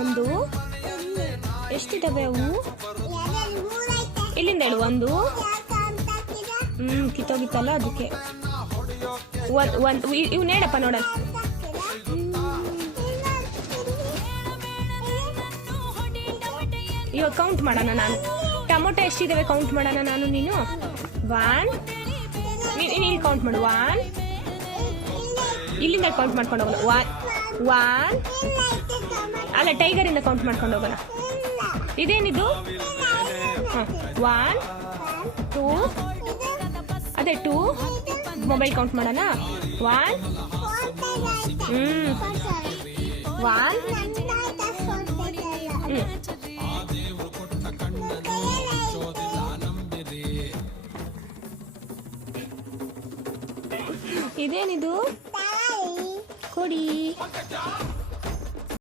ಒಂದು. ಎಷ್ಟಿದಾವೆ ಅವು? ಇಲ್ಲಿಂದ ಹೇಳು. ಒಂದು. ಕಿತ್ತೋಗಿತ್ತಲ್ಲ ಅದಕ್ಕೆ. ಇವ್ ನೇಡಪ್ಪ ನೋಡೋಣ. ಇವಾಗ ಕೌಂಟ್ ಮಾಡೋಣ ನಾನು. ಟೊಮೊಟೊ ಎಷ್ಟಿದಾವೆ ಕೌಂಟ್ ಮಾಡೋಣ ನಾನು ನೀನು. 1. ನೀನು ಕೌಂಟ್ ಮಾಡು. 1. ಇಲ್ಲಿಂದ ಕೌಂಟ್ ಮಾಡ್ಕೊಂಡು ಹೋಗೋಣ. 1. ಅಲ್ಲ, ಟೈಗರಿಂದ ಕೌಂಟ್ ಮಾಡ್ಕೊಂಡು ಹೋಗೋಣ. ಇದೇನಿದು? 1 2. ಅದೇ 2. ಮೊಬೈಲ್ ಕೌಂಟ್ ಮಾಡೋಣ. 1 1 ಇದೇನಿದು? ಕೊಡಿ.